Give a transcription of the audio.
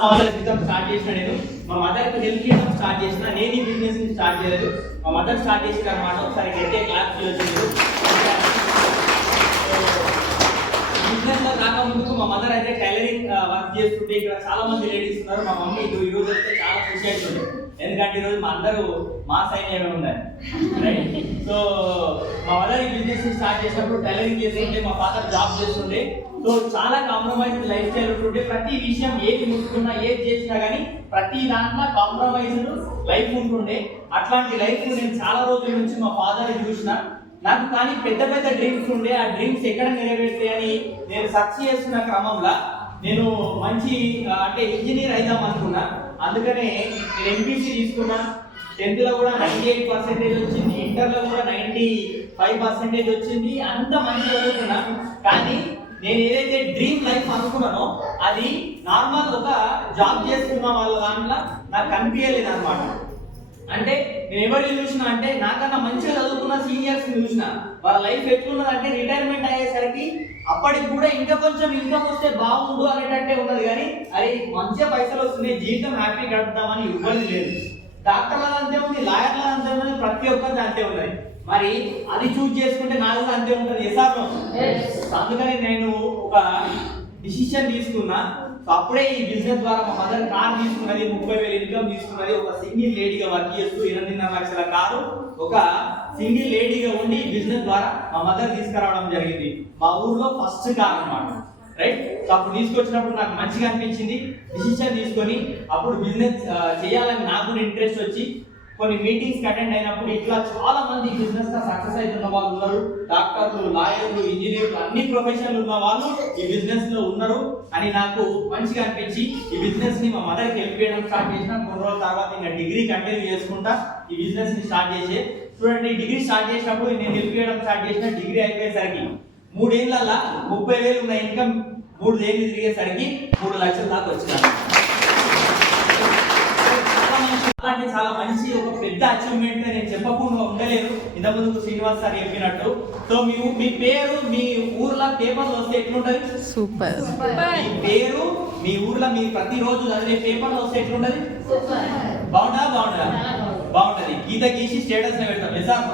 Start చేసిన నేను మా మదర్ కి హెల్ప్ చేయడం స్టార్ట్ చేసిన. నేను ఈ బిజినెస్ ని స్టార్ట్ చేయలేదు, మా మదర్ స్టార్ట్ చేసిన అనమాట. ఒకసారి గట్టిగా క్లాస్ చేయొచ్చు. బిజినెస్ లో రాకముందుకు మా మదర్ అయితే టైలరింగ్ వర్క్ చేస్తుంటే ఇక్కడ చాలా మంది లేడీస్ ఉన్నారు. మా మమ్మీ ఈ రోజు అయితే చాలా ఖుషి అవుతుంది, ఎందుకంటే ఈరోజు మా అందరూ మా సైన్యమే ఉన్నారు. రైట్. సో మా మదర్ ఈ బిజినెస్ స్టార్ట్ చేసినప్పుడు టైలరింగ్ చేస్తుంటే, మా ఫాదర్ జాబ్ చేస్తుండే. సో చాలా కాంప్రమైజ్ లైఫ్ స్టైల్ ఉంటుండే. ప్రతి విషయం ఏది ముట్టుకున్నా ఏది చేసినా కానీ ప్రతి దాంట్లో కాంప్రమైజ్డ్ లైఫ్ ఉంటుండే. అట్లాంటి లైఫ్ నేను చాలా రోజుల నుంచి మా ఫాదర్ చూసిన. నాకు కానీ పెద్ద పెద్ద డ్రీమ్స్ ఉండే. ఆ డ్రీమ్స్ ఎక్కడ నెరవేర్తాయని నేను సర్చ్ చేస్తున్న క్రమంలో నేను మంచి అంటే ఇంజనీర్ అయిదాం అనుకున్నా. అందుకనే నేను ఎంపీసీ తీసుకున్నా. 10th లో కూడా 98% వచ్చింది, ఇంటర్లో కూడా 95% వచ్చింది. అంత మంచి చదువుకున్నా. కానీ నేను ఏదైతే డ్రీమ్ లైఫ్ అనుకున్నానో అది నార్మల్ ఒక జాబ్ చేసుకున్న వాళ్ళ దాంట్లో నాకు కనిపించలేదు అనమాట. అంటే నేను ఎవరిని చూసినా అంటే నాకన్నా మంచిగా చదువుకున్న సీనియర్స్ చూసిన వాళ్ళ లైఫ్ ఎట్లున్నదంటే రిటైర్మెంట్ అయ్యేసరికి అప్పటికి కూడా ఇంకా కొంచెం ఇన్కమ్ వస్తే బాగుండు అనేటట్టే ఉన్నది. కానీ అది మంచిగా పైసలు వస్తున్నాయి, జీవితం హ్యాపీ గడుపుతామని ఇవ్వలేదు లేదు. డాక్టర్ల అంతే ఉంది, లాయర్ల అంతే ఉంది, ప్రతి ఒక్కరిది అంతే ఉన్నది. మరి అది చూజ్ చేసుకుంటే నాకు కూడా అంతే ఉంటుంది. ఎస్ఆర్లో అందుకని నేను ఒక డిసిషన్ తీసుకున్నా. సో అప్పుడే ఈ బిజినెస్ ద్వారా మా మదర్ కార్ తీసుకున్నది, 30,000 ఇన్కమ్ తీసుకున్నది. ఒక సింగిల్ లేడీగా వర్క్ చేస్తూ 8.5 లక్షల కారు ఒక సింగిల్ లేడీగా ఉండి ఈ బిజినెస్ ద్వారా మా మదర్ తీసుకురావడం జరిగింది. మా ఊర్లో ఫస్ట్ కార్ అన్నమాట. రైట్. సో అప్పుడు తీసుకొచ్చినప్పుడు నాకు మంచిగా అనిపించింది. డిసిషన్ తీసుకొని అప్పుడు బిజినెస్ చేయాలని నాకు ఇంట్రెస్ట్ వచ్చి కొన్ని మీటింగ్స్ అటెండ్ అయినప్పుడు ఇట్లా చాలా మంది బిజినెస్ గా సక్సెస్ అవుతున్న వాళ్ళు ఉన్నారు. డాక్టర్లు, లాయర్లు, ఇంజనీర్లు, అన్ని ప్రొఫెషన్లు ఉన్న వాళ్ళు ఈ బిజినెస్ లో ఉన్నారు అని నాకు మంచిగా అనిపించి ఈ బిజినెస్ ని మా మదర్కి హెల్ప్ చేయడం స్టార్ట్ చేసిన. కొన్ని రోజుల తర్వాత ఇంకా డిగ్రీ కంటిన్యూ చేసుకుంటా ఈ బిజినెస్ ని స్టార్ట్ చేసి చూడండి. డిగ్రీ స్టార్ట్ చేసినప్పుడు నేను హెల్ప్ చేయడం స్టార్ట్ చేసిన. డిగ్రీ అయిపోయేసరికి 3 ఏళ్ళ 30,000 ఉన్న ఇన్కమ్ 3 ఏళ్ళు తిరిగేసరికి 3 లక్షల దాకా వచ్చినాను. అంటే చాలా మంచి ఒక పెద్ద అచీవ్మెంట్ నేను చెప్పకుండా ఉండలేను. ఇంతకుముందు శ్రీనివాస్ సార్ చెప్పినట్టు. సో మీ పేరు మీ ఊర్లో పేపర్లు వస్తే ఎట్లుంటది? సూపర్. మీ పేరు మీ ఊర్లో మీరు ప్రతిరోజు చదివే పేపర్లు వస్తే ఎట్లుంటది? బాగుంటది. గీత గీసి స్టేటస్ లో పెడతాం.